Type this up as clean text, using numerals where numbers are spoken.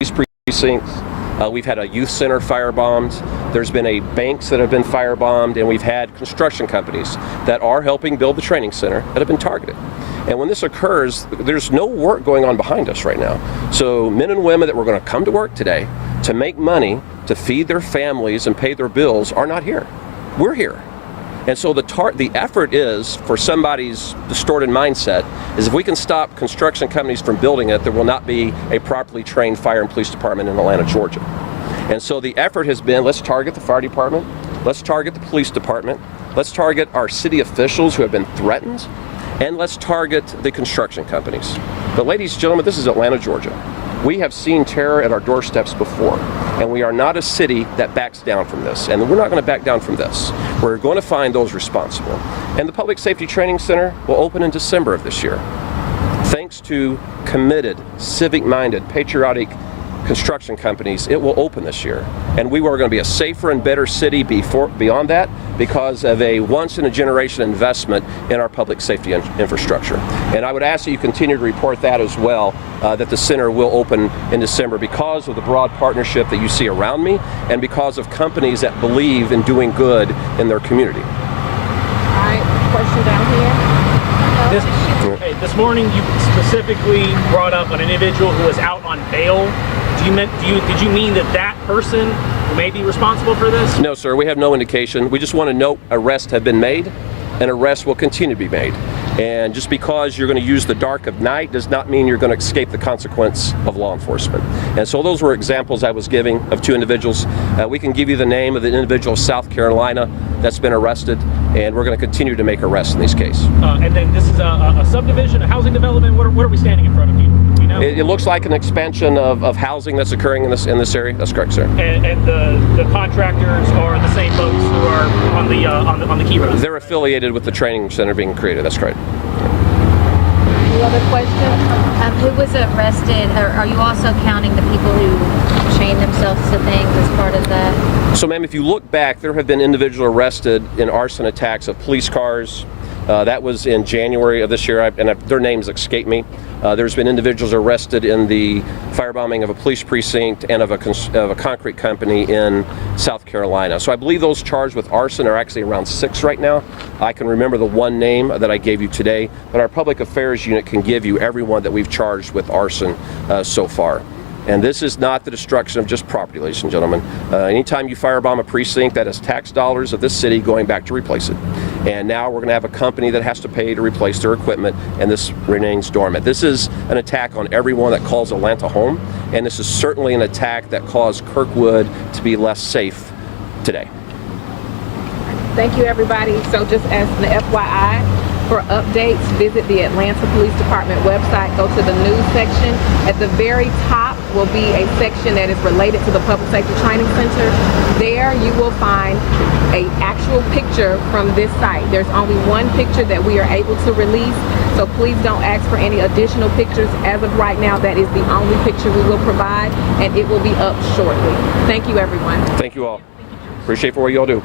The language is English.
precincts. We've had a youth center firebombed. There's been banks that have been firebombed, and we've had construction companies that are helping build the training center that have been targeted. And when this occurs, there's no work going on behind us right now. So men and women that were going to come to work today to make money, to feed their families and pay their bills are not here. We're here. And so the effort is, for somebody's distorted mindset, is if we can stop construction companies from building it, there will not be a properly trained fire and police department in Atlanta, Georgia. And so the effort has been, let's target the fire department, let's target the police department, let's target our city officials who have been threatened, and let's target the construction companies. But ladies and gentlemen, this is Atlanta, Georgia. We have seen terror at our doorsteps before, and we are not a city that backs down from this, and we're not going to back down from this. We're going to find those responsible. And the Public Safety Training Center will open in December of this year. Thanks to committed, civic-minded, patriotic construction companies, it will open this year. And we are going to be a safer and better city beyond that because of a once-in-a-generation investment in our public safety infrastructure. And I would ask that you continue to report that as well, that the center will open in December because of the broad partnership that you see around me and because of companies that believe in doing good in their community. All right, question down here. This morning you specifically brought up an individual who was out on bail. Did you mean that person may be responsible for this? No, sir, we have no indication. We just want to note arrests have been made and arrests will continue to be made. And just because you're going to use the dark of night does not mean you're going to escape the consequence of law enforcement. And so those were examples I was giving of two individuals. We can give you the name of the individual of South Carolina that's been arrested, and we're going to continue to make arrests in these cases. And then this is a subdivision, a housing development. What are we standing in front of? You know? It looks like an expansion of housing that's occurring in this area. That's correct, sir. And the contractors are the same folks who are on the key roads. They're affiliated with the training center being created. That's correct. Any other questions? Who was arrested? Are you also counting the people who chained themselves to things as part of that? So, ma'am, if you look back, there have been individuals arrested in arson attacks of police cars. That was in January of this year, and their names escape me. There's been individuals arrested in the firebombing of a police precinct and of a concrete company in South Carolina. So I believe those charged with arson are actually around 6 right now. I can remember the one name that I gave you today, but our public affairs unit can give you everyone that we've charged with arson so far. And this is not the destruction of just property, ladies and gentlemen. Anytime you firebomb a precinct, that is tax dollars of this city going back to replace it. And now we're going to have a company that has to pay to replace their equipment, and this remains dormant. This is an attack on everyone that calls Atlanta home, and this is certainly an attack that caused Kirkwood to be less safe today. Thank you, everybody. So just as the FYI, for updates, visit the Atlanta Police Department website, go to the news section. At the very top will be a section that is related to the Public Safety Training Center. There you will find an actual picture from this site. There's only one picture that we are able to release, so please don't ask for any additional pictures. As of right now, that is the only picture we will provide, and it will be up shortly. Thank you, everyone. Thank you all. Appreciate for what you all do.